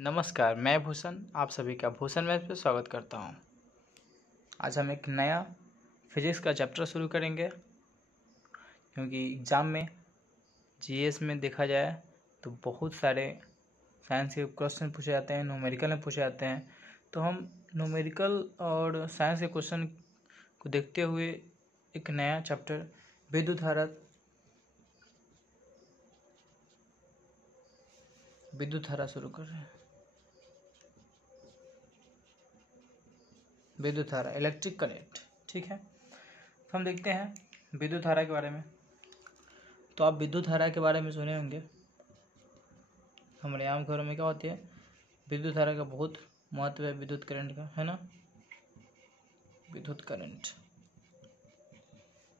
नमस्कार, मैं भूषण आप सभी का भूषण मैथ पे स्वागत करता हूँ। आज हम एक नया फिजिक्स का चैप्टर शुरू करेंगे, क्योंकि एग्ज़ाम में जीएस में देखा जाए तो बहुत सारे साइंस के क्वेश्चन पूछे जाते हैं, न्यूमेरिकल में पूछे जाते हैं। तो हम न्यूमेरिकल और साइंस के क्वेश्चन को देखते हुए एक नया चैप्टर विद्युत धारा शुरू कर रहे हैं। विद्युत धारा, इलेक्ट्रिक करंट, ठीक है। तो हम देखते हैं विद्युत धारा के बारे में। तो आप विद्युत धारा के बारे में सुने होंगे, हमारे आम घरों में क्या होती है, विद्युत धारा का बहुत महत्व है, विद्युत करंट का, है ना। विद्युत करंट,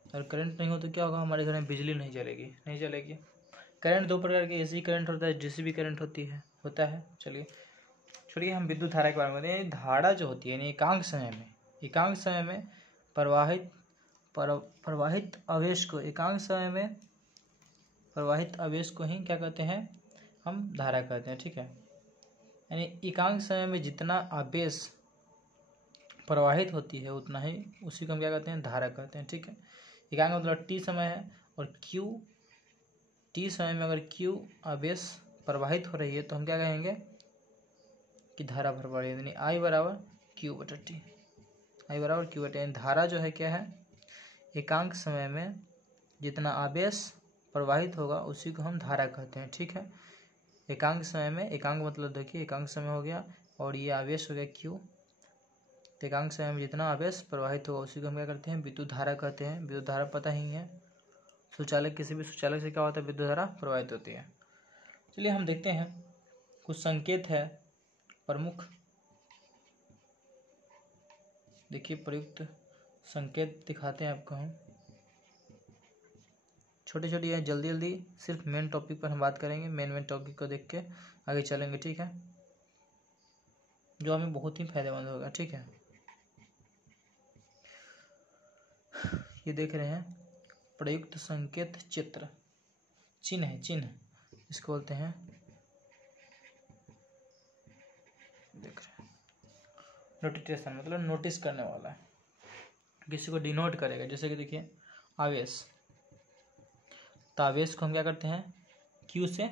अगर करंट नहीं हो तो क्या होगा, हमारे घर में बिजली नहीं चलेगी। करंट दो प्रकार के, एसी करंट होता है, डीसी भी करंट होता है। चलिए छोड़िए, हम विद्युत धारा के बारे में बताते हैं। धारा जो होती है यानी एकांक समय में प्रवाहित आवेश को ही क्या कहते हैं, हम धारा कहते हैं, ठीक है। यानी एकांक समय में जितना आवेश प्रवाहित होती है उतना ही, उसी को हम क्या कहते हैं, धारा कहते हैं, ठीक है। एकांक मतलब टी समय है, और टी समय में अगर क्यू आवेश प्रवाहित हो रही है तो हम क्या कहेंगे कि धारा प्रवाहित, यानी आई बराबर क्यू बटा टी। धारा जो है क्या है, एकांक समय में जितना आवेश प्रवाहित होगा उसी को हम धारा कहते हैं, ठीक है। एकांक समय में, एकांक मतलब देखिए एकांक समय हो गया और ये आवेश हो गया क्यू। तो एकांक समय में जितना आवेश प्रवाहित होगा उसी को हम क्या करते हैं, विद्युत धारा कहते हैं। विद्युत धारा पता ही है, किसी भी शौचालय से क्या होता है, विद्युत धारा प्रवाहित होती है। चलिए हम देखते हैं, कुछ संकेत है प्रमुख, देखिए प्रयुक्त संकेत दिखाते हैं आपको हम। छोटे है, जल्दी सिर्फ मेन टॉपिक पर हम बात करेंगे। मेन टॉपिक को देख के आगे चलेंगे, ठीक है, जो हमें बहुत ही फायदेमंद होगा, ठीक है। ये देख रहे हैं प्रयुक्त संकेत चिन्ह इसको बोलते हैं, देख रहे हैं नोटिटेशन, मतलब नोटिस करने वाला है, किसी को डिनोट करेगा। जैसे कि देखिए आवेश, तो आवेश को हम क्या करते हैं, क्यू से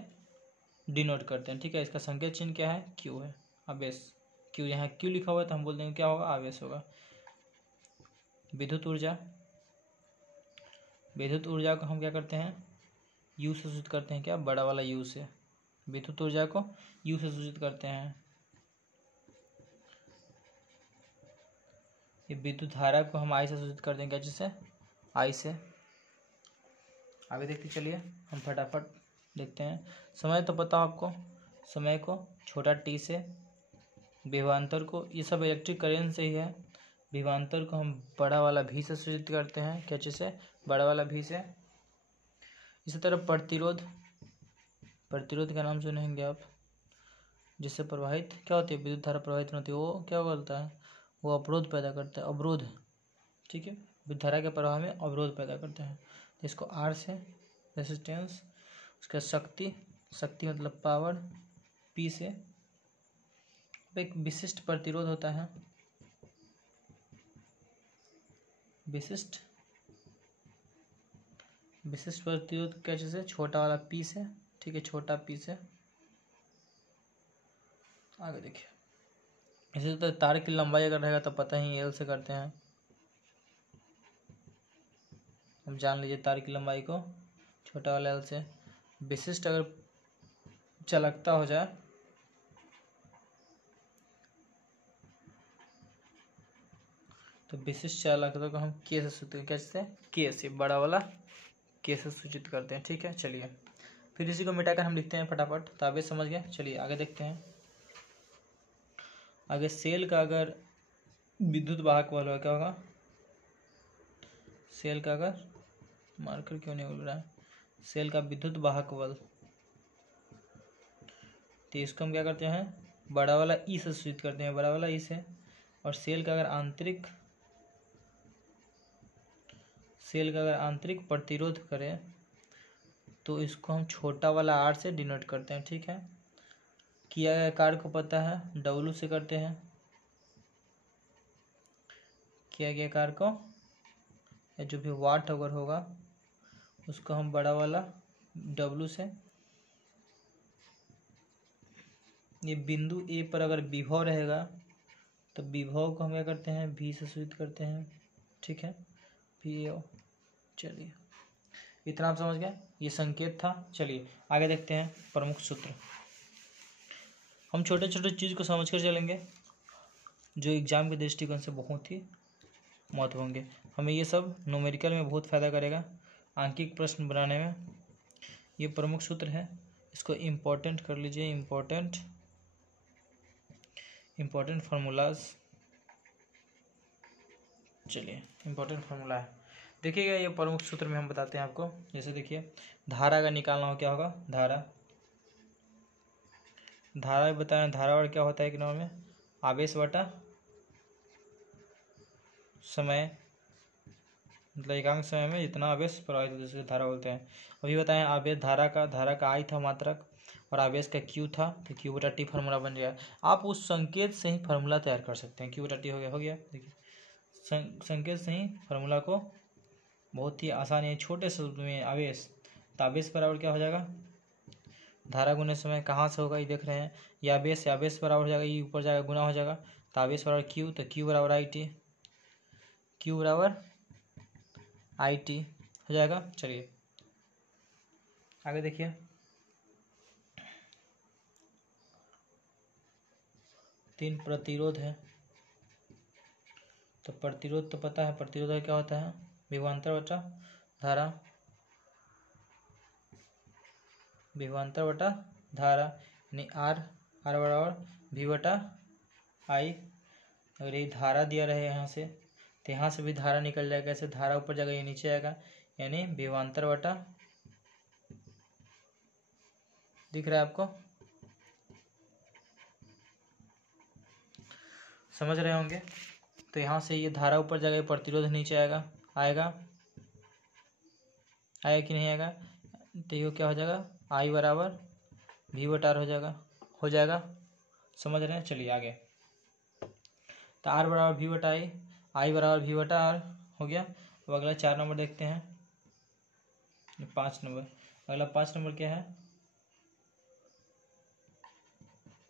डिनोट करते हैं, ठीक है। इसका संकेत चिन्ह क्या है, क्यू है, आवेश क्यू, यहाँ क्यू लिखा हुआ है तो हम बोल देंगे क्या होगा, आवेश होगा। विद्युत ऊर्जा को हम क्या करते हैं, यू से सूचित करते हैं, क्या, बड़ा वाला यू से। विद्युत ऊर्जा को यू से सूचित करते हैं। ये विद्युत धारा को हम आई से सूचित करते हैं, क्या चीज़ से, आई से। आगे देखते चलिए, हम फटाफट देखते हैं। समय तो पता आपको, समय को छोटा टी से, विभवांतर को, ये सब इलेक्ट्रिक करंट से ही है। विभवांतर को हम बड़ा वाला भी से सूचित करते हैं, क्या चीज़ से, बड़ा वाला भी से। इसी तरह प्रतिरोध का नाम सुनेंगे आप, जिससे प्रवाहित क्या होती है, विद्युत धारा प्रवाहित होती है, वो क्या बोलता है, वो अवरोध पैदा करता है, अवरोध, ठीक है। विद्युत धारा के प्रवाह में अवरोध पैदा करते हैं। इसको आर से रेसिस्टेंस, उसका शक्ति मतलब पावर, पी से एक विशिष्ट प्रतिरोध होता है, विशिष्ट प्रतिरोध क्या चीज़ है, छोटा वाला पी से, ठीक है, छोटा पी से। आगे देखिए, इसी तरह तार की लंबाई अगर रहेगा तो पता ही एल से करते हैं। अब जान लीजिए तार की लंबाई को छोटा वाला एल से। विशिष्ट अगर चालकता हो जाए तो विशिष्ट चालकता को हम के से सूचित, कैसे, के से, बड़ा वाला के से सूचित करते हैं, ठीक है। चलिए फिर इसी को मिटाकर हम लिखते हैं फटाफट, तो आगे समझ गए। चलिए आगे देखते हैं। आगे सेल का अगर विद्युत वाहक बल क्या होगा, सेल का, अगर मार्कर क्यों नहीं उड़ रहा है, सेल का विद्युत वाहक बल, तो इसको हम क्या करते हैं, बड़ा वाला ई से सूचित करते हैं, बड़ा वाला ई से। और सेल का अगर आंतरिक प्रतिरोध करें तो इसको हम छोटा वाला आर से डिनोट करते हैं, ठीक है। किया गया कार्य को पता है, डब्लू से करते हैं। किया गया कार्य को, या जो भी वाट अगर होगा उसको हम बड़ा वाला डब्लू से। ये बिंदु ए पर अगर विभव रहेगा तो विभव को हम क्या करते हैं, भी से सूचित करते हैं। ठीक है, भी। चलिए इतना आप समझ गए, ये संकेत था। चलिए आगे देखते हैं प्रमुख सूत्र। हम छोटे छोटे चीज़ को समझ कर चलेंगे जो एग्जाम के दृष्टिकोण से बहुत ही महत्व होंगे। हमें ये सब न्यूमेरिकल में बहुत फ़ायदा करेगा, आंकिक प्रश्न बनाने में। ये प्रमुख सूत्र है, इसको इम्पोर्टेंट कर लीजिए। Important formulas. चलिए इम्पोर्टेंट फार्मूला है, देखिएगा ये प्रमुख सूत्र में हम बताते हैं आपको। जैसे देखिए धारा का निकालना हो, क्या होगा, धारा बताएं। धारा और क्या होता है कि नाम में, आवेश बटा समय, मतलब एकांक समय में जितना आवेश प्रवाहित होता है उसे धारा बोलते हैं। अभी बताएं आवेश धारा का आई था मात्रक और आवेश का क्यू था, तो क्यू बटा टी फार्मूला बन गया। आप उस संकेत से ही फार्मूला तैयार कर सकते हैं। क्यू बटा टी हो गया। देखिए संकेत से ही फार्मूला को बहुत ही आसान है, छोटे शब्द में आवेश, तो आवेश बराबर क्या हो जाएगा, धारा गुने समय। कहाँ से होगा ये देख रहे हैं, ये आवेश बराबर हो जाएगा, ये ऊपर जाएगा गुना हो जाएगा, तो आवेश बराबर क्यू, तो क्यू बराबर आई टी, क्यू बराबर आई टी हो जाएगा। चलिए आगे देखिए, तीन प्रतिरोध है, तो प्रतिरोध तो पता है, प्रतिरोध क्या होता है, विभवांतर बटा धारा, विभवांतर बटा धारा, यानी आर बराबर वी बटा आई। अगर ये धारा दिया रहे यहाँ से, तो यहाँ से भी धारा निकल जाएगा, ऐसे धारा ऊपर जाएगा, ये नीचे आएगा, यानी विभवांतर बटा, दिख रहा है आपको, समझ रहे होंगे। तो यहाँ से ये धारा ऊपर जाएगा, प्रतिरोध नीचे आएगा कि नहीं आएगा, तो ये क्या हो जाएगा, आई बराबर वी बटा आर हो जाएगा। समझ रहे हैं। चलिए आगे, तो आर बराबर वी बटा आई बराबर वी बटा आर हो गया। अब अगला 4 नंबर देखते हैं, 5 नंबर। अगला 5 नंबर क्या है,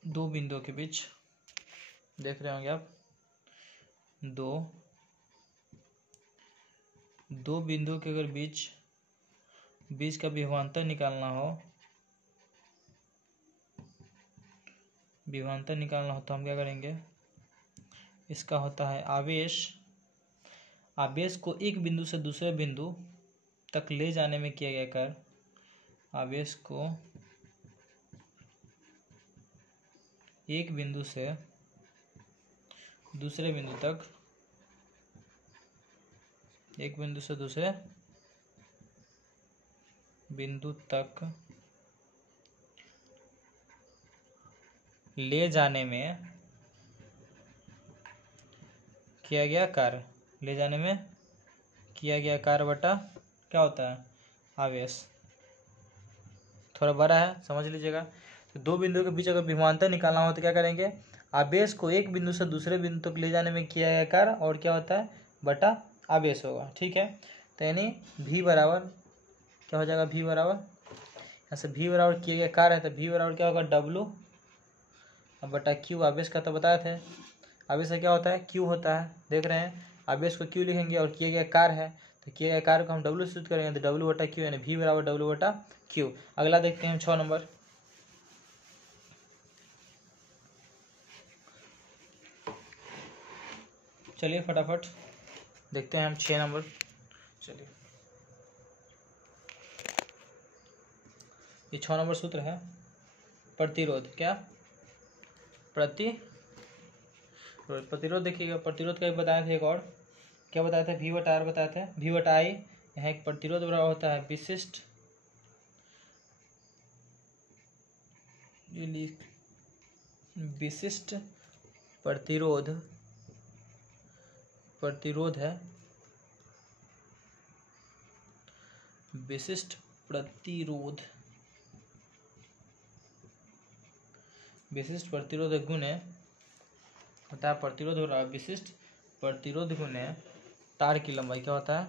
दो बिंदुओं के बीच, देख रहे होंगे आप, दो बिंदुओं के अगर बीच का विभवांतर निकालना हो, तो हम क्या करेंगे, इसका होता है आवेश को एक बिंदु से दूसरे बिंदु तक ले जाने में किया गया कार्य, आवेश को एक बिंदु से दूसरे बिंदु तक, एक बिंदु से दूसरे बिंदु तक ले जाने में किया गया कार्य, ले जाने में किया गया कार्य बटा क्या होता है, आवेश। थोड़ा बड़ा है, समझ लीजिएगा। तो दो बिंदुओं के बीच अगर विभवांतर निकालना हो तो क्या करेंगे, आवेश को एक बिंदु से दूसरे बिंदु तक ले जाने में किया गया कार्य, और क्या होता है, बटा आवेश होगा। ठीक है, तो यानी भी बराबर क्या हो जाएगा, भी बराबर, यहाँ से भी बराबर किया गया कार्य है, तो भी बराबर क्या होगा, डब्लू बटा क्यू। आवेश का तो बताए थे, आवेश का क्या होता है, क्यू होता है, देख रहे हैं। आवेश को क्यू लिखेंगे और किया गया कार्य है, तो किया गया कार्य को हम डब्लू से सूचित करेंगे, तो डब्लू बटा क्यू, यानी भी बराबर डब्लू बटा क्यू। अगला देखते हैं 6 नंबर। चलिए फटाफट देखते हैं हम 6 नंबर। चलिए ये 6 नंबर सूत्र है, प्रतिरोध। क्या प्रतिरोध देखिएगा, प्रतिरोध का भी बताया था, एक और क्या बताया था, वी बटा आर बताया था, वी बटा आई। यहाँ एक प्रतिरोध बराबर होता है विशिष्ट प्रतिरोध है, विशिष्ट प्रतिरोध विशिष्ट प्रतिरोध गुने होता है प्रतिरोध हो रहा है विशिष्ट प्रतिरोध गुने तार की लंबाई क्या होता है,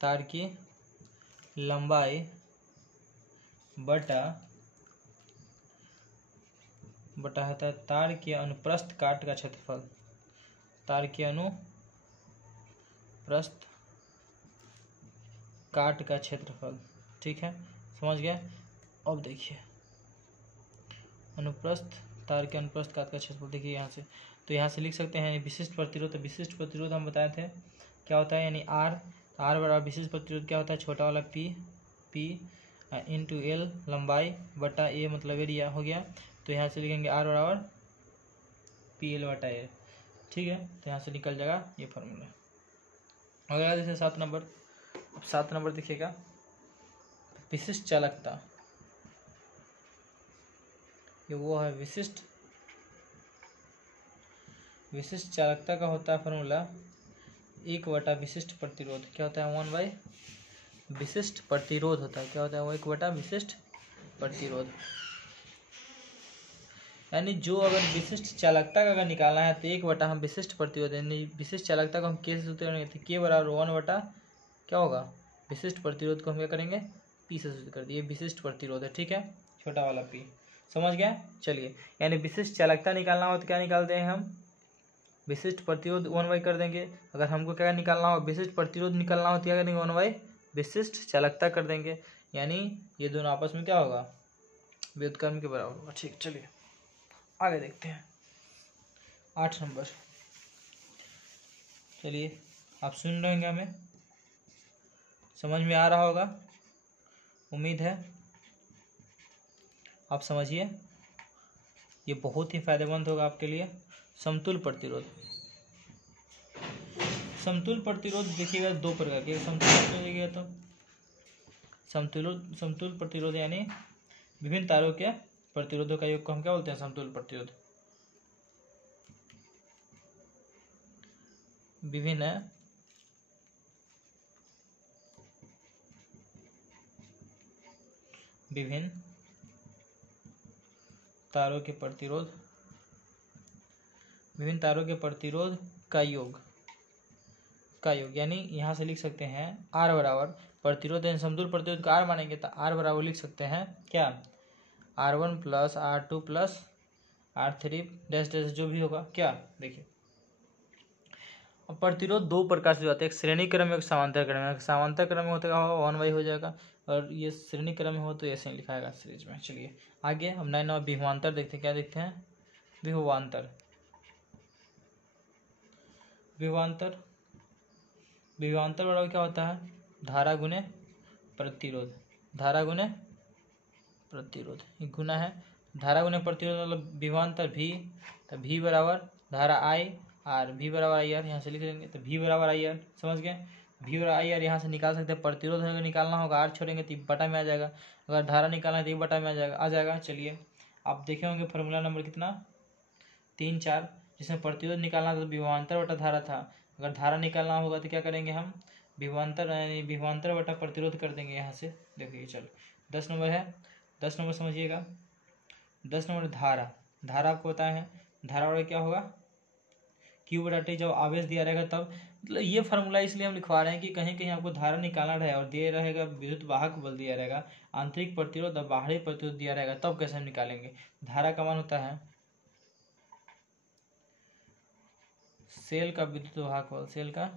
तार की लंबाई बटा होता है तार के अनुप्रस्थ काट का क्षेत्रफल, तार के अनुप्रस्थ काट का क्षेत्रफल। ठीक है, समझ गया। अब देखिए अनुप्रस्थ, तार के अनुप्रस्थ काट का क्षेत्रफल देखिए यहाँ से, तो यहाँ से लिख सकते हैं विशिष्ट प्रतिरोध। तो विशिष्ट प्रतिरोध हम बताए थे क्या होता है, यानी आर बराबर विशिष्ट प्रतिरोध क्या होता है, छोटा वाला पी इंटू एल लंबाई बटा ए मतलब एरिया हो गया। तो यहाँ से लिखेंगे आर बराबर पी एल बटा ए। ठीक है, तो यहाँ से निकल जाएगा ये फॉर्मूला। अगला जैसे 7 नंबर, अब 7 नंबर देखिएगा विशिष्ट चालकता, ये वो है विशिष्ट चालकता का होता है फॉर्मूला 1 विशिष्ट प्रतिरोध। क्या होता है 1 विशिष्ट प्रतिरोध होता है, क्या होता है वो 1 विशिष्ट प्रतिरोध। यानी जो अगर विशिष्ट चालकता का अगर निकालना है तो 1 हम विशिष्ट प्रतिरोध, यानी विशिष्ट चालकता को हम के से सूत्र करेंगे तो के बराबर 1 क्या होगा विशिष्ट प्रतिरोध को हम क्या करेंगे पी से सूत्र कर दिए, विशिष्ट प्रतिरोध है। ठीक है, छोटा वाला पी, समझ गया। चलिए, यानी विशिष्ट चालकता निकालना हो तो क्या निकालते हैं हम विशिष्ट प्रतिरोध 1 कर देंगे। अगर हमको क्या निकालना हो विशिष्ट प्रतिरोध निकालना हो तो क्या करेंगे 1 विशिष्ट चालकता कर देंगे, यानी ये दोनों आपस में क्या होगा व्युत्क्रम के बराबर होगा। ठीक, चलिए आगे देखते हैं 8 नंबर। चलिए आप सुन रहे होंगे, हमें समझ में आ रहा होगा, उम्मीद है आप समझिए, ये बहुत ही फायदेमंद होगा आपके लिए। समतुल प्रतिरोध, समतुल प्रतिरोध देखिएगा 2 प्रकार के समतुल प्रतिरोध देखिएगा तो समतुल प्रतिरोध यानी विभिन्न तारों के प्रतिरोधों का योग को हम क्या बोलते हैं समतुल प्रतिरोध। विभिन्न तारों के प्रतिरोध, विभिन्न तारों के प्रतिरोध का योग यानी यहाँ से लिख सकते हैं आर बराबर प्रतिरोध, यानी समतुल प्रतिरोध का आर मानेंगे तो आर बराबर लिख सकते हैं क्या R1 + R2 + R3 dash dash जो भी होगा। क्या देखिए अब प्रतिरोध 2 प्रकार से होते हैं, एक श्रेणी क्रम में एक समांतर क्रम में। समांतर क्रम में होता है 1 हो जाएगा, और ये श्रेणी क्रम में हो तो ऐसे लिखाएगा सीरीज में। चलिए आगे हम 9 नंबर विभवांतर देखते हैं। क्या देखते हैं विभवांतर बराबर क्या होता है धारा गुने प्रतिरोध, धारा गुने प्रतिरोध ये गुना है, धारा गुने प्रतिरोध मतलब विभवांतर भी, तो भी बराबर धारा आई आर, भी बराबर आई आर, यहाँ से लिख लेंगे तो भी बराबर आई आर। समझ गए, भी बराबर आई आर यहाँ से निकाल सकते हैं। प्रतिरोध अगर निकालना होगा आर छोड़ेंगे तो बटा में आ जाएगा, अगर धारा निकालना है तो बटा में आ जाएगा। चलिए आप देखे होंगे फॉर्मूला नंबर कितना 3-4, जिसमें प्रतिरोध निकालना था तो विभवांतर बटा धारा था, अगर धारा निकालना होगा तो क्या करेंगे हम विभवांतर बटा प्रतिरोध कर देंगे। यहाँ से देखिए चलो 10 नंबर है, 10 नंबर समझिएगा। 10 नंबर धारा आपको पता है, धारा वाला क्या होगा Q बटा T, जब आवेश दिया रहेगा तब। मतलब ये फार्मूला इसलिए हम लिखवा रहे हैं कि कहीं कहीं आपको धारा निकालना रहे और दिया रहेगा विद्युत वाहक बल दिया रहेगा, आंतरिक प्रतिरोध और बाहरी प्रतिरोध दिया रहेगा, तब कैसे हम निकालेंगे। धारा का मान होता है सेल का विद्युत वाहक बल, सेल का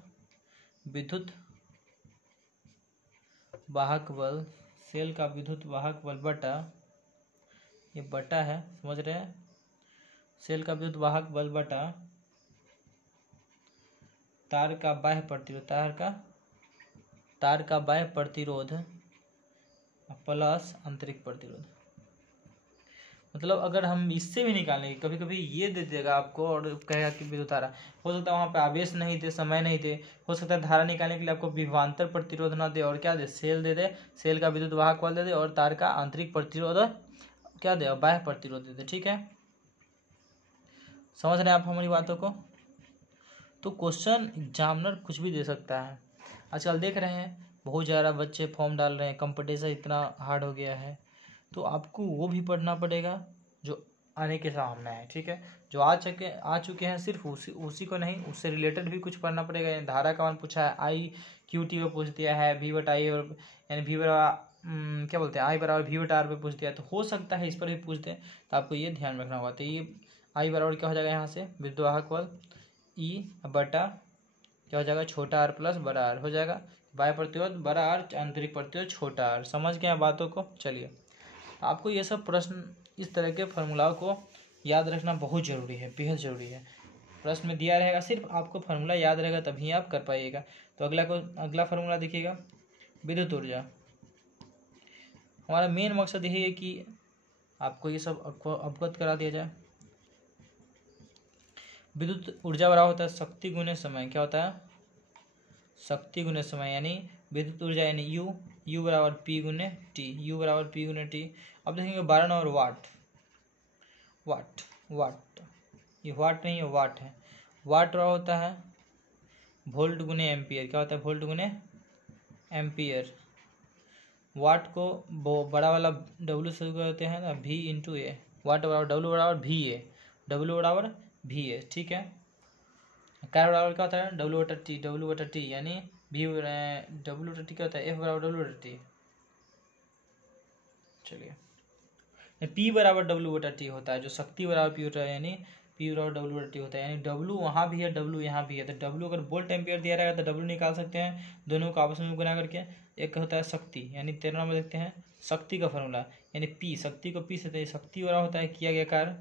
विद्युत वाहक बल, सेल का विद्युत वाहक बल बटा, ये बटा है समझ रहे हैं, सेल का विद्युत वाहक बल बटा तार का बाह्य प्रतिरोध, तार का बाह्य प्रतिरोध प्लस आंतरिक प्रतिरोध। मतलब अगर हम इससे भी निकालेंगे, कभी कभी ये दे देगा आपको और कहेगा कि विद्युत धारा, हो सकता है वहाँ पे आवेश नहीं दे, समय नहीं दे, हो सकता है धारा निकालने के लिए आपको विभवांतर प्रतिरोध ना दे और क्या they sell they they, cell का विद्युत वाहक बल दे दे, और तार का आंतरिक प्रतिरोध क्या दे बाह्य प्रतिरोध दे दे। ठीक है, समझ रहे हैं आप हमारी बातों को। तो क्वेश्चन एग्जामिनर कुछ भी दे सकता है। आजकल देख रहे हैं बहुत ज़्यादा बच्चे फॉर्म डाल रहे हैं, कंपटीशन इतना हार्ड हो गया है, तो आपको वो भी पढ़ना पड़ेगा जो आने के सामने है, ठीक है। जो आ चुके हैं सिर्फ उसी को नहीं, उससे रिलेटेड भी कुछ पढ़ना पड़ेगा। यानी धारा का मान पूछा है, आई क्यू टी पे पूछ दिया है, वी बटा आई, और यानी वी बराबर क्या बोलते हैं, आई बराबर वी बटा आर पे पूछ दिया, तो हो सकता है इस पर भी पूछ दें, तो आपको ये ध्यान रखना होगा। तो ये आई बराबर क्या हो जाएगा, यहाँ से विद्युतवाहक बल ई बटा क्या हो जाएगा, छोटा आर प्लस बड़ा आर हो जाएगा, बाह्य प्रतिरोध बड़ा आर, आंतरिक प्रतिरोध छोटा आर। समझ गए बातों को। चलिए, आपको ये सब प्रश्न, इस तरह के फार्मूला को याद रखना बहुत ज़रूरी है, बेहद ज़रूरी है। प्रश्न में दिया रहेगा, सिर्फ आपको फार्मूला याद रहेगा तभी आप कर पाइएगा। तो अगला फार्मूला देखिएगा, विद्युत ऊर्जा। हमारा मेन मकसद यही है कि आपको ये सब अवगत करा दिया जाए। विद्युत ऊर्जा बराबर होता है शक्ति गुने समय। क्या होता है, शक्ति गुने समय, यानी विद्युत ऊर्जा यानी यू बराबर पी गुने टी, यू बराबर पी गुने टी। अब देखेंगे 12 नंबर वाट, ये वाट नहीं है, वाट है। वाट बराबर होता है वोल्ट गुने एम्पियर। क्या होता है, वोल्ट गुने एम्पियर। वाट को बड़ा वाला डब्ल्यू से कहते हैं ना, भी इंटू ए। वाट बराबर डब्ल्यू बराबर भी ए, डब्ल्यू बराबर भी ए, ठीक है। कार्य बराबर क्या होता है, डब्ल्यू बटा टी, यानी भी डब्ल्यू बटा टी क्या होता है, एफ बराबर डब्ल्यू बटा टी। चलिए, पी बराबर डब्ल्यू बटा टी होता है, जो शक्ति बराबर पी होता है, यानी पी बराबर डब्ल्यू बटा टी होता है। यानी डब्ल्यू वहाँ भी है, डब्ल्यू यहाँ भी है, तो डब्ल्यू अगर वोल्ट एम्पियर दिया रहेगा तो डब्ल्यू निकाल सकते हैं दोनों को आपस में गुना करके। एक होता है शक्ति, यानी 13 नंबर देखते हैं शक्ति का फॉर्मूला, यानी पी, शक्ति को पी से, शक्ति बराबर होता है किया गया कार्य,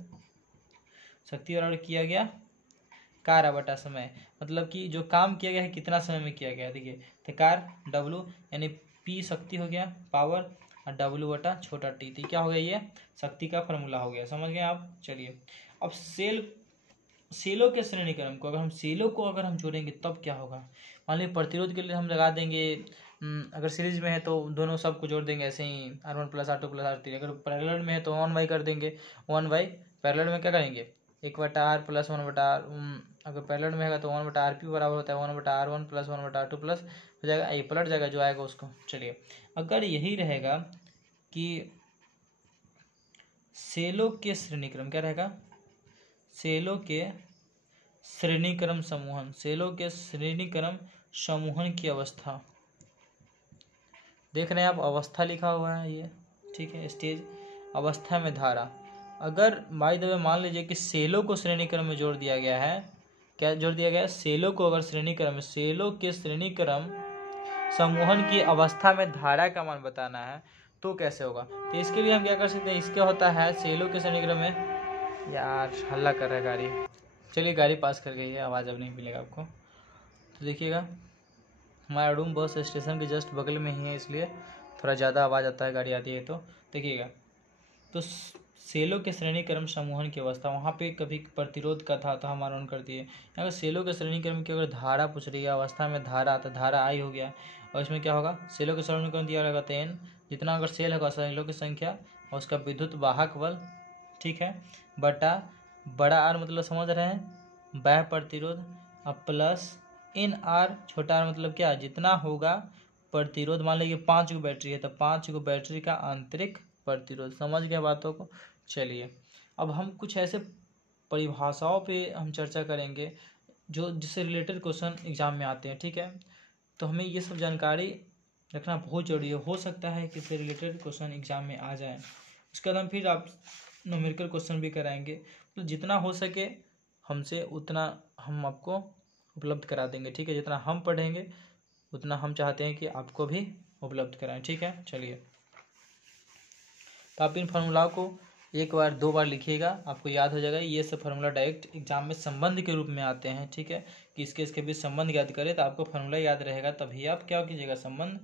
शक्ति बराबर किया गया कार्य बटा समय, मतलब कि जो काम किया गया है कितना समय में किया गया है। देखिए, तो कार्य डब्ल्यू, यानी पी शक्ति हो गया पावर, और डब्ल्यू बटा छोटा टी, तो क्या हो गया, ये शक्ति का फॉर्मूला हो गया। समझ गए आप। चलिए, अब सेलों के श्रेणीक्रम को अगर हम जोड़ेंगे तब क्या होगा। मान लीजिए प्रतिरोध के लिए हम लगा देंगे, अगर सीरीज में है तो दोनों सबको जोड़ देंगे ऐसे ही, R1 plus R2 plus R3। अगर पैरेलल में है तो 1 कर देंगे, 1 पैरेलल में क्या करेंगे, 1/R प्लस 1/R। अगर पैरेलल में है तो 1/RP बराबर होता है 1/R1 प्लस 1/R2 प्लस हो जाएगा, ये पलट जाएगा जो आएगा उसको। चलिए, अगर यही रहेगा कि सेलों के श्रेणीक्रम, क्या रहेगा, सेलों के श्रेणीक्रम समूहन, सेलों के श्रेणीक्रम समूहन की अवस्था देख रहे हैं आप, अवस्था लिखा हुआ है ये, ठीक है, स्टेज अवस्था में धारा। अगर बाय द वे मान लीजिए कि सेलों को श्रेणीक्रम में जोड़ दिया गया है, क्या जोड़ दिया गया है, सेलों को अगर श्रेणीक्रम, सेलों के श्रेणीक्रम समूहन की अवस्था में धारा का मान बताना है तो कैसे होगा। तो इसके लिए हम क्या कर सकते हैं, इसके होता है सेलों के श्रेणीक्रम में, यार हल्ला कर रहा है गाड़ी, चलिए गाड़ी पास कर गई है, आवाज़ अब नहीं मिलेगा आपको। तो देखिएगा, हमारा रूम बस स्टेशन के जस्ट बगल में ही है, इसलिए थोड़ा ज़्यादा आवाज़ आता है, गाड़ी आती है तो। देखिएगा, तो सेलों के श्रेणीक्रम समूहन की अवस्था, वहाँ पे कभी प्रतिरोध का था हमारा ऑन कर दिए। अगर सेलों के श्रेणीक्रम की अगर धारा पूछ रही है, अवस्था में धारा, तो धारा आई हो गया, और इसमें क्या होगा, सेलों के श्रेणीक्रम दिया रहेगा तो n, जितना अगर सेल होगा सेलों की संख्या और उसका विद्युत वाहक बल, ठीक है, बटा बड़ा आर, मतलब समझ रहे हैं, बाह्य प्रतिरोध, अब प्लस इन आर, छोटा आर मतलब क्या, जितना होगा प्रतिरोध। मान लीजिए 5 गो बैटरी है तो 5 गो बैटरी का आंतरिक प्रतिरोध। समझ गए बातों को। चलिए, अब हम कुछ ऐसे परिभाषाओं पे हम चर्चा करेंगे जो जिससे रिलेटेड क्वेश्चन एग्जाम में आते हैं, ठीक है। तो हमें ये सब जानकारी रखना बहुत जरूरी है, हो सकता है कि इससे रिलेटेड क्वेश्चन एग्जाम में आ जाए। उसके बाद हम फिर आप न्यूमेरिकल क्वेश्चन भी कराएंगे, तो जितना हो सके हमसे उतना हम आपको उपलब्ध करा देंगे, ठीक है। जितना हम पढ़ेंगे उतना हम चाहते हैं कि आपको भी उपलब्ध कराएं, ठीक है। चलिए, तो आप इन फार्मूला को 1 बार 2 बार लिखिएगा, आपको याद हो जाएगा। ये सब फार्मूला डायरेक्ट एग्जाम में संबंध के रूप में आते हैं, ठीक है, कि इसके बीच संबंध याद करें तो आपको फार्मूला याद रहेगा, तभी आप क्या कीजिएगा, संबंध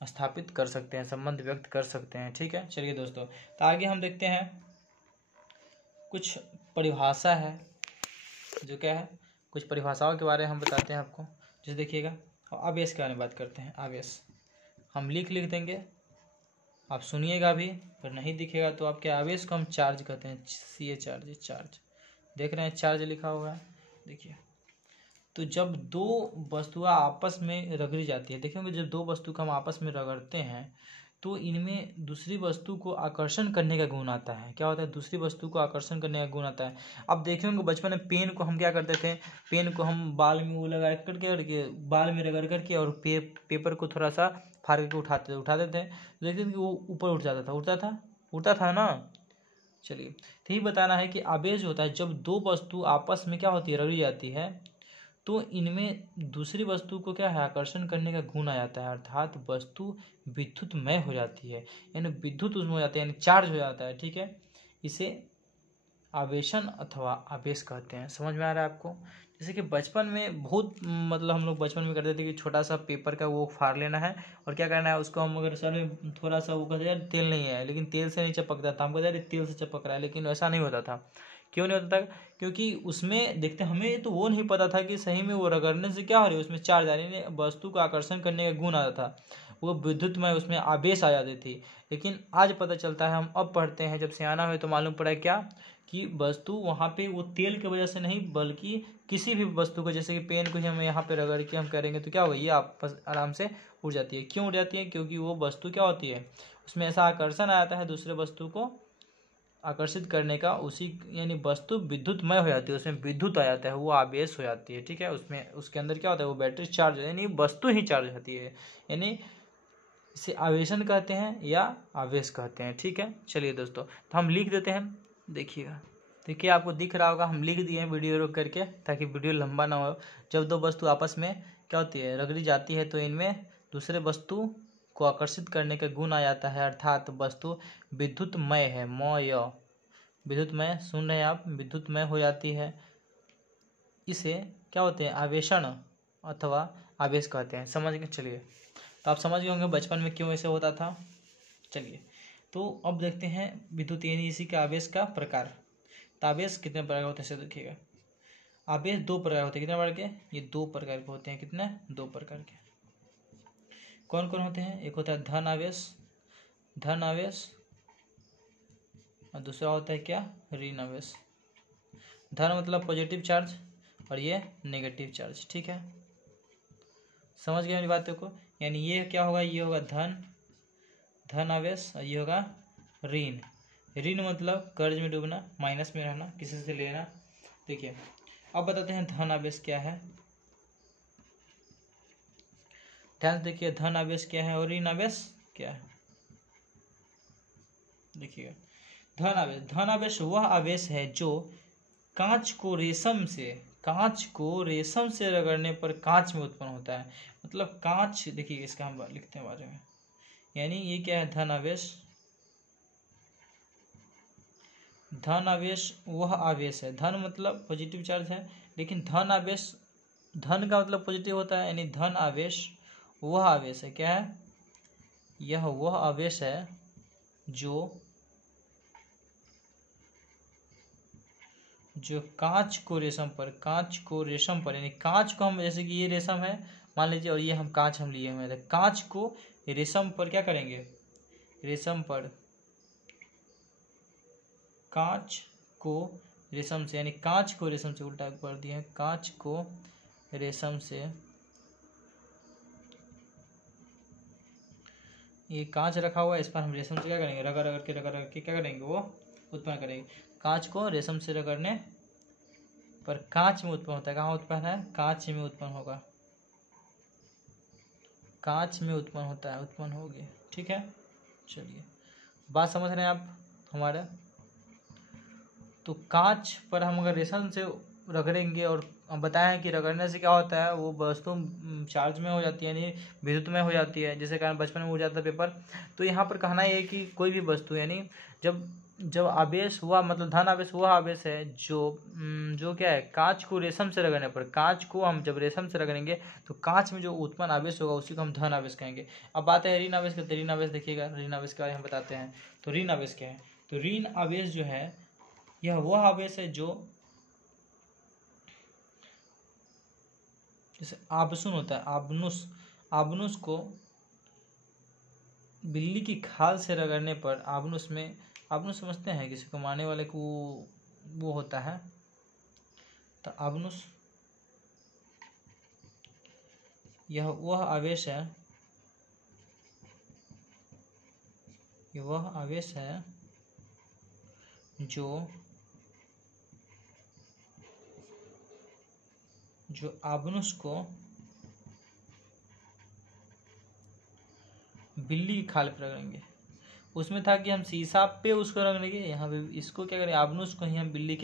स्थापित कर सकते हैं, संबंध व्यक्त कर सकते हैं, ठीक है। चलिए दोस्तों, तो आगे हम देखते हैं, कुछ परिभाषा है, जो क्या है, कुछ परिभाषाओं के बारे में हम बताते हैं आपको। जैसे देखिएगा, आवेश के बारे में बात करते हैं। आवेश हम लिख देंगे, आप सुनिएगा भी, पर नहीं दिखेगा तो आप क्या, आवेश को हम चार्ज कहते हैं, CH चार्ज। देख रहे हैं चार्ज लिखा हुआ है, देखिए। तो जब दो वस्तुएं आपस में रगड़ी जाती है, देखेंगे जब दो वस्तु को हम आपस में रगड़ते हैं तो इनमें दूसरी वस्तु को आकर्षण करने का गुण आता है। क्या होता है? दूसरी वस्तु को आकर्षण करने का गुण आता है। अब देखे होंगे बचपन में पेन को हम क्या करते थे, पेन को हम बाल में वो लगा करके बाल में रगड़ करके और पेपर को थोड़ा सा फाड़ करके उठाते थे, देखते थे कि वो ऊपर उठता था ना। चलिए, तो यही बताना है कि आवेश होता है जब दो वस्तु आपस में क्या होती है, रगड़ी जाती है, तो इनमें दूसरी वस्तु को क्या है, आकर्षण करने का गुण आ जाता है, अर्थात वस्तु विद्युतमय हो जाती है, यानी विद्युत उसमें हो जाती है, यानी चार्ज हो जाता है। ठीक है, इसे आवेशन अथवा आवेश कहते हैं। समझ में आ रहा है आपको? जैसे कि बचपन में बहुत मतलब हम लोग बचपन में करते थे कि छोटा सा पेपर का वो फाड़ लेना है और क्या करना है, उसको हम अगर सर में थोड़ा सा वो कहते हैं तेल नहीं है, लेकिन तेल से नहीं चिपकता था, हम कहते हैं तेल से चिपक रहा है, लेकिन वैसा नहीं होता था। क्यों नहीं होता था? क्योंकि उसमें देखते हमें तो वो नहीं पता था कि सही में वो रगड़ने से क्या हो रही है, उसमें चार्ज आ रही है, वस्तु को आकर्षण करने का गुण आता था, वो विद्युतमय उसमें आवेश आ जाती थी। लेकिन आज पता चलता है, हम अब पढ़ते हैं, जब सियाना हुए तो मालूम पड़ा क्या कि वस्तु वहाँ पे वो तेल की वजह से नहीं, बल्कि किसी भी वस्तु को, जैसे कि पेन को ही हम यहाँ पे रगड़ के हम करेंगे तो क्या होगा, ये आपस आराम से उड़ जाती है। क्यों उड़ जाती है? क्योंकि वो वस्तु क्या होती है, उसमें ऐसा आकर्षण आ जाता है दूसरे वस्तु को आकर्षित करने का, उसी यानी वस्तु विद्युतमय हो जाती है, उसमें विद्युत आ जाता है, वो आवेश हो जाती है। ठीक है, उसमें उसके अंदर क्या होता है, वो बैटरी चार्ज यानी वस्तु ही चार्ज होती है, यानी इसे आवेशन कहते हैं या आवेश कहते हैं। ठीक है, चलिए दोस्तों, तो हम लिख देते हैं, देखिएगा। देखिए, आपको दिख रहा होगा, हम लिख दिए हैं वीडियो रोक करके, ताकि वीडियो लंबा ना हो। जब दो वस्तु आपस में क्या होती है, रगड़ी जाती है, तो इनमें दूसरे वस्तु को आकर्षित करने का गुण आ जाता है, अर्थात वस्तु विद्युतमय है, मय विद्युतमय, सुन रहे हैं आप, विद्युतमय हो जाती है। इसे क्या होते हैं, आवेशन अथवा आवेश कहते हैं। समझ गए? चलिए, तो आप समझ गए होंगे बचपन में क्यों ऐसे होता था। चलिए, तो अब देखते हैं विद्युत यानी इसी के आवेश का प्रकार। तो आवेश कितने प्रकार होते हैं इसे देखिएगा। आवेश दो प्रकार होते हैं, कितने प्रकार के? ये दो प्रकार के होते हैं। कितने? दो प्रकार के। कौन कौन होते हैं? एक होता है धन आवेश, और दूसरा होता है क्या, ऋण आवेश। धन मतलब पॉजिटिव चार्ज और ये नेगेटिव चार्ज। ठीक है, समझ गए मेरी बातों को? यानी ये क्या होगा, ये होगा धन आवेश, और ये होगा ऋण मतलब कर्ज में डूबना, माइनस में रहना, किसी से लेना। देखिए, अब बताते हैं धन आवेश क्या है। ध्यान से देखिए, धन आवेश क्या है और ऋण आवेश क्या है। देखिएगा, धन आवेश वह आवेश है जो कांच को रेशम से रगड़ने पर कांच में उत्पन्न होता है। मतलब कांच, देखिए इसका हम लिखते हैं बारे में, यानी ये क्या है, धन आवेश वह आवेश है, धन मतलब पॉजिटिव चार्ज है, लेकिन धन आवेश, धन का मतलब पॉजिटिव होता है, यानी धन आवेश वह आवेश है। क्या है? यह वह आवेश है जो कांच को रेशम पर यानी कांच को हम, जैसे कि ये रेशम है मान लीजिए, और ये हम कांच हम लिए हुए हैं, कांच को रेशम पर क्या करेंगे, कांच को रेशम से, यानी कांच को रेशम से, उल्टा कर दिए हैं, कांच को रेशम से, ये कांच रखा हुआ है, इस पर हम रेशम से क्या करेंगे, रगड़ के क्या करेंगे, वो उत्पन्न करेंगे। कांच को रेशम से रगड़ने पर कांच में उत्पन्न होता है। कहाँ उत्पन्न है? कांच में उत्पन्न होगा, कांच में उत्पन्न होता है, उत्पन्न होगी। ठीक है, चलिए, बात समझ रहे हैं आप हमारा? तो कांच पर हम अगर रेशम से रगड़ेंगे, और हम बताएं कि रगड़ने से क्या होता है, वो वस्तु चार्ज में हो जाती है, यानी विद्युत में हो जाती है, जिसके कारण बचपन में उड़ जाता है पेपर। तो यहाँ पर कहना ये है कि कोई भी वस्तु, यानी जब आवेश हुआ, मतलब धन आवेश वह आवेश है जो क्या है, कांच को रेशम से रगड़ने पर, कांच को हम जब रेशम से रगड़ेंगे तो कांच में जो उत्पन्न आवेश होगा उसी को हम धन आवेश कहेंगे। अब बात है ऋण आवेश का। ऋण आवेश देखिएगा, ऋण आवेश का हम बताते हैं। तो ऋण आवेश क्या है? तो ऋण आवेश जो है, यह वह आवेश है जो, जैसे आबसुन होता है, आबनुस को बिल्ली की खाल से रगड़ने पर, आबनुस समझते हैं, किसी को मारने वाले को वो होता है, तो आबनुस यह वह आवेश है कि वह आवेश है जो आवेश को बिल्ली की खाल पर रगड़ेंगे। उसमें था कि हम शीशा पे उसको रगड़ेंगे, यहाँ पे इसको क्या करें, आवेश को ही हम बिल्ली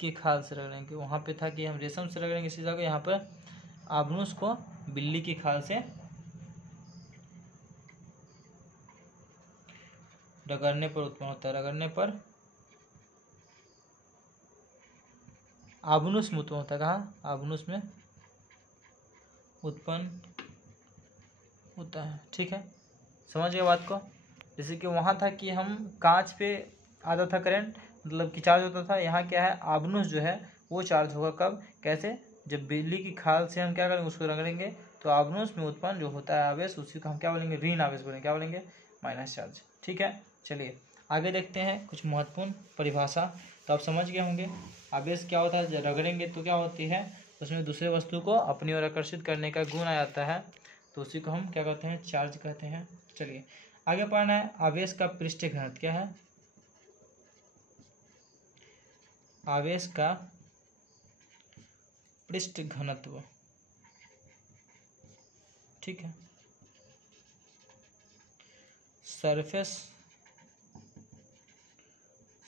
के खाल से रगड़ेंगे। वहाँ पे था कि हम रेशम से रगड़ेंगे शीशा को, यहाँ पर आवेश को बिल्ली की खाल से रगड़ने पर उत्पन्न होता है। रगड़ने पर आवेश में उत्पन्न होता है। कहाँ? आवेश में उत्पन्न होता है। ठीक है, समझ गए बात को। जैसे कि वहाँ था कि हम कांच पे आता था करंट, मतलब कि चार्ज होता था। यहाँ क्या है, आवेश जो है वो चार्ज होगा कब, कैसे, जब बिजली की खाल से हम क्या करेंगे, उसको रगड़ेंगे तो आवेश में उत्पन्न जो होता है आवेश, उसी को हम क्या बोलेंगे, ऋण आवेश बोलेंगे। क्या बोलेंगे? Minus charge. ठीक है, चलिए आगे देखते हैं कुछ महत्वपूर्ण परिभाषा। तो आप समझ गए होंगे आवेश क्या होता है। जब रगड़ेंगे तो क्या होती है, उसमें दूसरे वस्तु को अपनी ओर आकर्षित करने का गुण आ जाता है, तो उसी को हम क्या कहते हैं, चार्ज कहते हैं। चलिए आगे पढ़ना है, आवेश का पृष्ठीय घनत्व क्या है। आवेश का पृष्ठ घनत्व, ठीक है,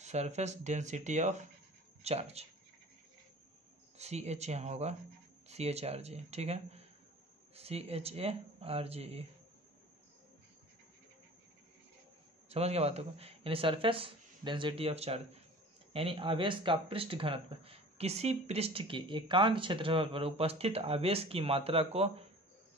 surface density of charge, CH यहाँ होगा, CHRG, ठीक है, CHARGE। समझ गया बातों को। यानी सरफेस डेंसिटी ऑफ चार्ज यानी आवेश का पृष्ठ घनत्व, किसी पृष्ठ के एकांक क्षेत्रफल पर उपस्थित आवेश की मात्रा को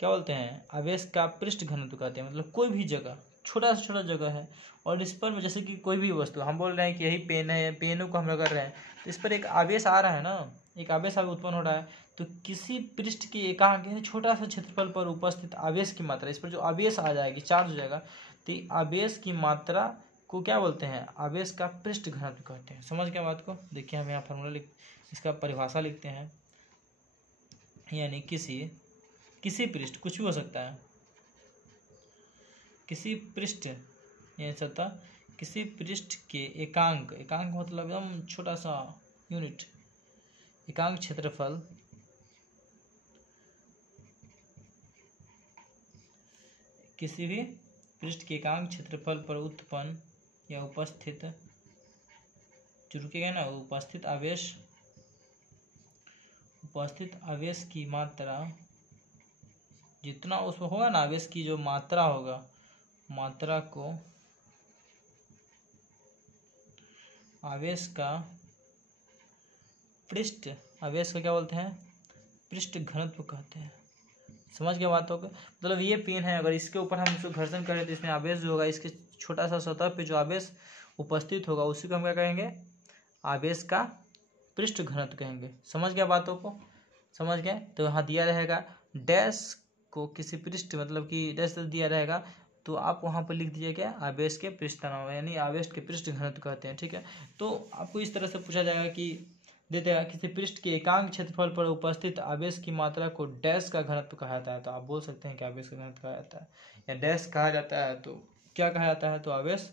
क्या बोलते हैं, आवेश का पृष्ठ घनत्व कहते हैं। मतलब कोई भी जगह, छोटा से छोटा जगह है और इस पर जैसे कि कोई भी वस्तु, हम बोल रहे हैं कि यही पेन है, पेनों को हम रगड़ रहे हैं तो इस पर एक आवेश आ रहा है ना, एक आवेश उत्पन्न हो रहा है। तो किसी पृष्ठ के एकांक यानी छोटा सा क्षेत्रफल पर उपस्थित आवेश की मात्रा, इस पर जो आवेश आ जाएगी, चार्ज हो जाएगा, तो आवेश की मात्रा को क्या बोलते हैं, आवेश का पृष्ठ घनत्व कहते हैं। समझ गए बात को। देखिए हम यहाँ फॉर्मूला इसका परिभाषा लिखते हैं, यानी किसी पृष्ठ, कुछ भी हो सकता है, किसी पृष्ठ यानी सतह, किसी पृष्ठ के एकांक मतलब एकदम छोटा सा यूनिट, एकांक क्षेत्रफल किसी भी पृष्ठ के एकांक क्षेत्रफल पर उत्पन्न या उपस्थित, जो रुकेगा ना, उपस्थित आवेश की मात्रा, जितना उसमें होगा ना आवेश की जो मात्रा होगा, मात्रा को आवेश का क्या बोलते हैं, पृष्ठ घनत्व कहते हैं। समझ गया बातों को। मतलब ये पेन है, अगर इसके ऊपर हम इसको घर्षण करें तो इसमें आवेश जो होगा, इसके छोटा सा सतह पे जो आवेश उपस्थित होगा उसी को हम क्या कहेंगे, आवेश का पृष्ठ घनत्व कहेंगे। समझ गया बातों को, समझ गए। तो यहाँ दिया रहेगा डैश को किसी पृष्ठ, मतलब कि डैश दिया रहेगा तो आप वहाँ पर लिख दीजिए क्या, आवेश के पृष्ठ तनाव, यानी आवेश के पृष्ठ घनत्व कहते हैं। ठीक है, तो आपको इस तरह से पूछा जाएगा कि दे देगा किसी पृष्ठ के एकांक क्षेत्रफल पर उपस्थित आवेश की मात्रा को डैश का घनत्व कहा जाता है, तो आप बोल सकते हैं कि आवेश का घनत्व कहा जाता है या डैश कहा जाता है। तो क्या कहा जाता है, तो आवेश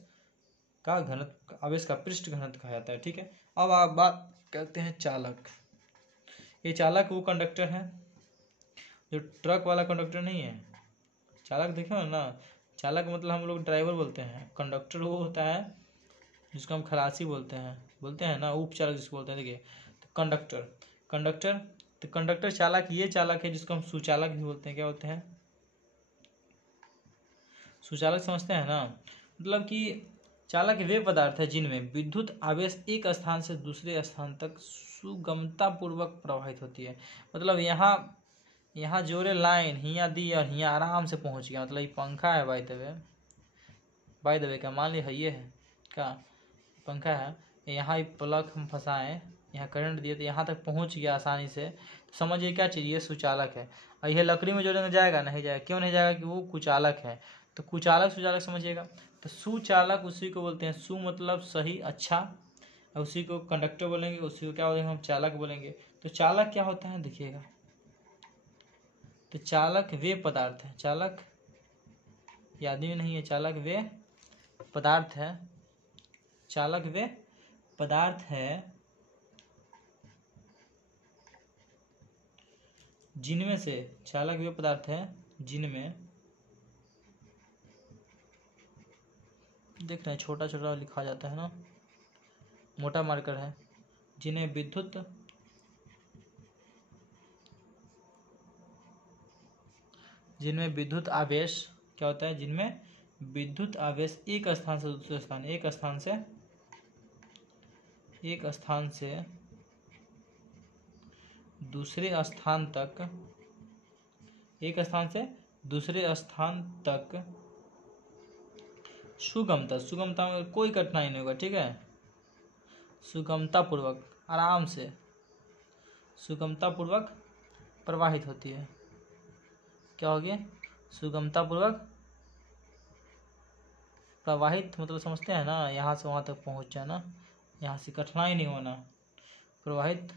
का घनत्व, आवेश का पृष्ठ घनत्व कहा जाता है। ठीक है, अब आप बात करते हैं चालक। ये चालक वो कंडक्टर है जो ट्रक वाला कंडक्टर नहीं है। चालक देखो ना, चालक मतलब हम लोग ड्राइवर बोलते हैं, कंडक्टर वो होता है जिसको हम खलासी बोलते हैं ना, उपचालक जिसको बोलते हैं। देखिए तो कंडक्टर चालक ये चालक है जिसको हम सुचालक भी बोलते हैं। क्या होते हैं, सुचालक, समझते हैं ना। मतलब कि चालक वे पदार्थ है जिनमें विद्युत आवेश एक स्थान से दूसरे स्थान तक सुगमता पूर्वक प्रवाहित होती है। मतलब यहाँ जोरे लाइन हियाँ दी और हियाँ आराम से पहुँच गया। मतलब ये पंखा है बाय द वे, क्या मान लिया ये है क्या, पंखा है, यहाँ प्लग हम फंसाएं, यहाँ करंट दिए तो यहाँ तक पहुँच गया आसानी से, तो समझिए क्या चीज़, ये सुचालक है। और यह लकड़ी में जोड़ने जाएगा, नहीं जाएगा। क्यों नहीं जाएगा, कि वो कुचालक है। तो कुचालक सुचालक समझिएगा। तो सुचालक उसी को बोलते हैं, सु मतलब सही, अच्छा, उसी को कंडक्टर बोलेंगे, उसी को क्या बोलेंगे, हम चालक बोलेंगे। तो चालक क्या होता है देखिएगा, तो चालक वे पदार्थ है, चालक ये आदमी नहीं है, चालक वे पदार्थ है, चालक वे पदार्थ है जिनमें से, चालक वे पदार्थ है जिनमें, देख रहे हैं छोटा छोटा लिखा जाता है ना, मोटा मार्कर है, जिन्हें विद्युत आवेश क्या होता है, जिनमें विद्युत आवेश एक स्थान से दूसरे स्थान, एक स्थान से दूसरे स्थान तक, एक स्थान से दूसरे स्थान तक सुगमता में कोई कठिनाई नहीं होगा, ठीक है, सुगमता पूर्वक, आराम से, सुगमता पूर्वक प्रवाहित होती है। क्या हो गया, सुगमता पूर्वक प्रवाहित, मतलब समझते हैं ना, यहाँ से वहाँ तक पहुँच जाना, यहाँ से कठिनाई नहीं होना, प्रवाहित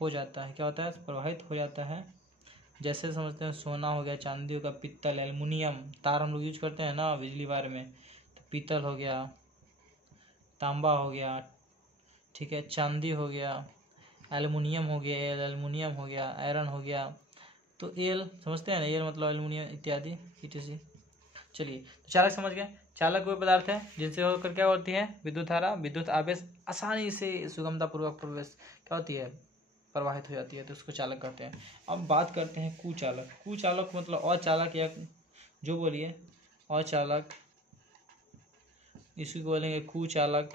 हो जाता है। क्या होता है, प्रवाहित हो जाता है। जैसे समझते हैं सोना हो गया, चांदी हो गया, पित्तल, एल्युमिनियम, तार हम लोग यूज करते हैं ना बिजली वायर में, तो पीतल हो गया, तांबा हो गया, ठीक है, चांदी हो गया, एल्युमिनियम हो गया, आयरन हो गया, तो एल समझते हैं ना, एल मतलब एल्युमिनियम इत्यादि etc। चलिए, तो चालक समझ गए, चालक वो पदार्थ है जिनसे होकर क्या होती है, विद्युत धारा, विद्युत आवेश आसानी से सुगमता पूर्वक प्रवेश क्या होती है, प्रवाहित हो जाती है, तो उसको चालक कहते हैं। अब बात करते हैं कुचालक। कुचालक मतलब अचालक, या जो बोलिए अचालक, इसी को बोलेंगे कुचालक,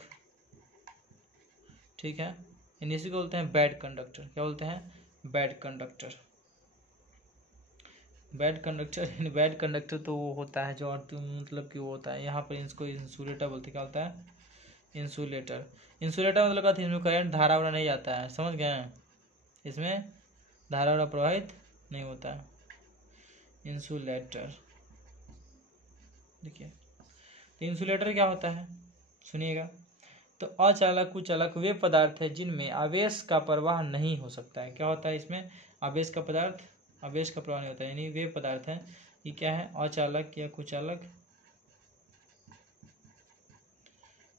ठीक है, इसी को बोलते हैं बैड कंडक्टर। क्या बोलते हैं, बैड कंडक्टर। बैड कंडक्टर तो वो होता है जो मतलब कि वो होता है, यहाँ पर इसको इंसुलेटर बोलते हैं। क्या होता है, इंसुलेटर। इंसुलेटर मतलब कहते हैं इसमें करंट, धारा वारा नहीं जाता है, समझ गए हैं, इसमें धारा वारा प्रवाहित नहीं होता है, इंसुलेटर। देखिए, तो इंसुलेटर क्या होता है, सुनिएगा, तो अचालक कुचालक वे पदार्थ है जिनमें आवेश का प्रवाह नहीं हो सकता है। क्या होता है, इसमें आवेश का प्रवाह नहीं होता है, यानी वे पदार्थ है, ये क्या है, अचालक या कुचालक,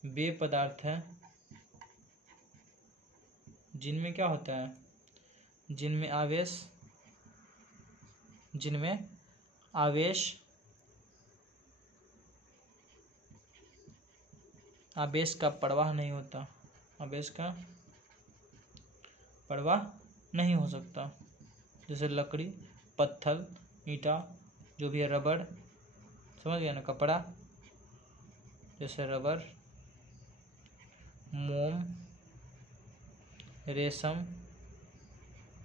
वे पदार्थ है जिनमें क्या होता है, जिनमें आवेश का प्रवाह नहीं होता, आवेश का प्रवाह नहीं हो सकता। जैसे लकड़ी, पत्थर, ईंटा, जो भी है, रबड़, समझ गया ना, कपड़ा, जैसे रबर, मोम, रेशम,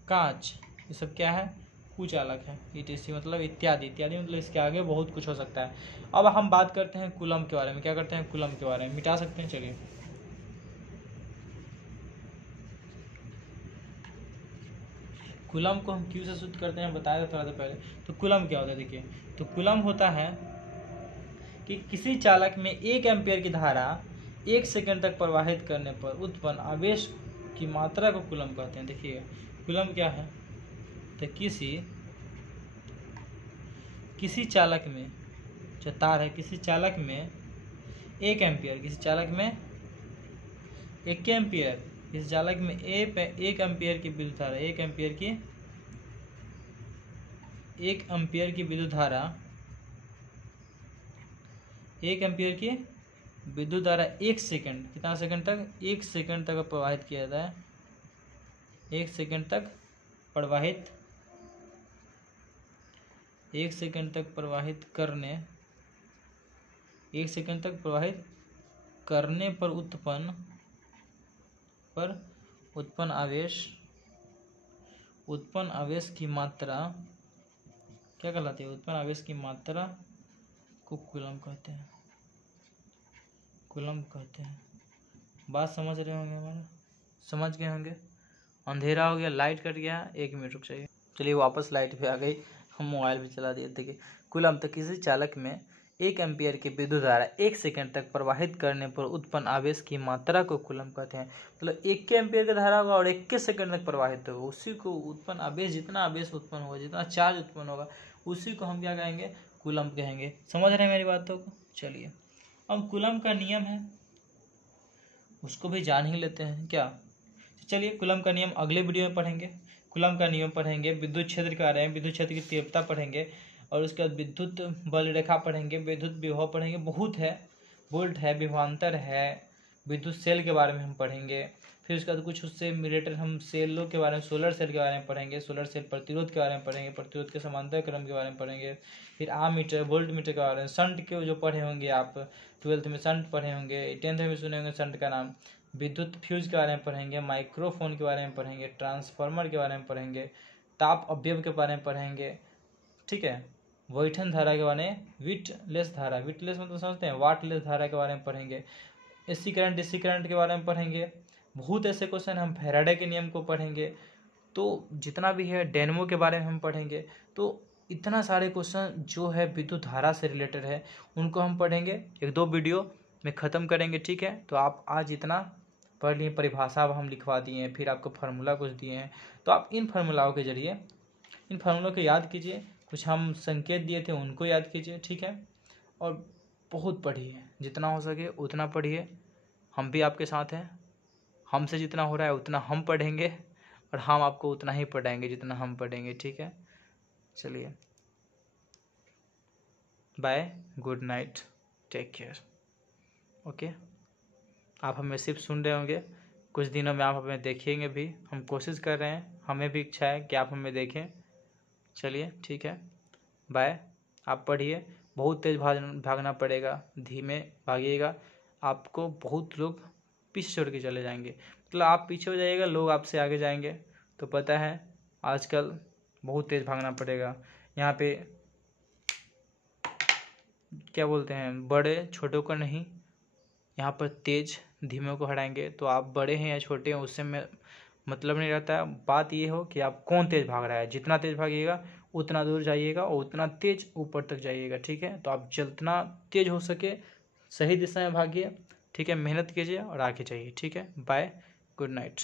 कांच, ये सब क्या है, कुचालक है, etc, मतलब इत्यादि मतलब इसके आगे बहुत कुछ हो सकता है। अब हम बात करते हैं कूलम के बारे में। क्या करते हैं, कूलम के बारे में मिटा सकते हैं। चलिए, कूलम को हम क्यों से शुद्ध करते हैं बताया था थोड़ा सा पहले। तो कूलम क्या होता है, देखिए, तो कूलम होता है कि किसी चालक में 1 एम्पियर की धारा 1 सेकंड तक प्रवाहित करने पर उत्पन्न आवेश की मात्रा को कूलम कहते हैं। देखिए, कूलम क्या है, तो किसी चालक में, जो तार है, किसी चालक में 1 एम्पियर, किसी चालक में 1 एम्पियर, किसी चालक में 1 एम्पियर की विद्युत धारा, 1 एम्पियर की विद्युत धारा, 1 एम्पियर की विद्युत धारा 1 सेकंड, कितना सेकंड तक, 1 सेकंड तक प्रवाहित किया जाता है, 1 सेकंड तक प्रवाहित, 1 सेकंड तक प्रवाहित करने, 1 सेकंड तक प्रवाहित करने पर उत्पन्न आवेश की मात्रा क्या कहलाती है, उत्पन्न आवेश की मात्रा को कूलम कहते हैं, कूलम कहते हैं। बात समझ रहे होंगे, हमारा समझ गए होंगे। अंधेरा हो गया, लाइट कट गया, 1 मिनट रुक जाइए। चलिए, वापस लाइट पे आ गई, हम मोबाइल भी चला दिए। देखिए, कूलम, तो किसी चालक में 1 एम्पियर की विद्युत धारा 1 सेकंड तक प्रवाहित करने पर उत्पन्न आवेश की मात्रा को कूलम्ब कहते हैं। मतलब 1 एम्पियर की धारा होगा और 1 सेकंड तक प्रवाहित होगा, उसी को उत्पन्न आवेश, जितना आवेश उत्पन्न होगा, जितना चार्ज उत्पन्न होगा, उसी को हम क्या कहेंगे, कूलम्ब कहेंगे। समझ रहे हैं मेरी बातों को? चलिए, अब कूलम्ब का नियम है, उसको भी जान ही लेते हैं क्या। चलिए, कूलम्ब का नियम अगले वीडियो में पढ़ेंगे। कूलम्ब का नियम पढ़ेंगे, विद्युत क्षेत्र का रहे हैं, विद्युत क्षेत्र की तीव्रता पढ़ेंगे, और उसके बाद विद्युत बल रेखा पढ़ेंगे, विद्युत विभव पढ़ेंगे, बहुत है, वोल्ट है, विभवांतर है, विद्युत सेल के बारे में हम पढ़ेंगे। फिर उसके बाद कुछ उससे रिलेटेड हम सेलों के बारे में, सोलर सेल के बारे में पढ़ेंगे, सोलर सेल प्रतिरोध के बारे में पढ़ेंगे, प्रतिरोध के समांतर क्रम के बारे में पढ़ेंगे। फिर आमीटर, वोल्ट मीटर के बारे में, शंट के जो पढ़े होंगे आप 12th में शंट पढ़े होंगे, 10th में सुने होंगे शंट का नाम। विद्युत फ्यूज के बारे में पढ़ेंगे, माइक्रोफोन के बारे में पढ़ेंगे, ट्रांसफार्मर के बारे में पढ़ेंगे, ताप अपव्यय के बारे में पढ़ेंगे, ठीक है। वोल्टेज धारा के बारे में, विटलेस धारा, विटलेस मतलब समझते हैं, वाटलेस धारा के बारे में पढ़ेंगे, एसी करंट, डीसी करंट के बारे में पढ़ेंगे। बहुत ऐसे क्वेश्चन, हम फैराडे के नियम को पढ़ेंगे, तो जितना भी है डेनमो के बारे में हम पढ़ेंगे। तो इतना सारे क्वेश्चन जो है विद्युत धारा से रिलेटेड है, उनको हम पढ़ेंगे, 1-2 वीडियो में ख़त्म करेंगे, ठीक है। तो आप आज इतना पढ़ लिए, परिभाषा हम लिखवा दिए हैं, फिर आपको फार्मूला कुछ दिए हैं, तो आप इन फार्मूलाओं के जरिए, इन फार्मूलों को याद कीजिए, कुछ हम संकेत दिए थे उनको याद कीजिए, ठीक है। और बहुत पढ़िए, जितना हो सके उतना पढ़िए, हम भी आपके साथ हैं, हमसे जितना हो रहा है उतना हम पढ़ेंगे, और हम आपको उतना ही पढ़ाएंगे जितना हम पढ़ेंगे, ठीक है। चलिए, bye, good night, take care, okay. आप हमें सिर्फ सुन रहे होंगे, कुछ दिनों में आप हमें देखेंगे भी, हम कोशिश कर रहे हैं, हमें भी इच्छा है कि आप हमें देखें। चलिए, ठीक है, बाय। आप पढ़िए, बहुत तेज़ भागना पड़ेगा, धीमे भागिएगा, आपको बहुत लोग पीछे छोड़ के चले जाएंगे, मतलब आप पीछे हो जाइएगा, लोग आपसे आगे जाएंगे। तो पता है आजकल बहुत तेज़ भागना पड़ेगा। यहाँ पे क्या बोलते हैं, बड़े छोटों को नहीं, यहाँ पर तेज धीमे को हटाएंगे। तो आप बड़े हैं या छोटे हैं उससे में मतलब नहीं रहता है, बात ये हो कि आप कौन तेज़ भाग रहा है। जितना तेज़ भागिएगा उतना दूर जाइएगा और उतना तेज़ ऊपर तक जाइएगा, ठीक है। तो आप जितना तेज़ हो सके सही दिशा में भागिए, ठीक है, मेहनत कीजिए और आगे जाइए, ठीक है। Bye, good night.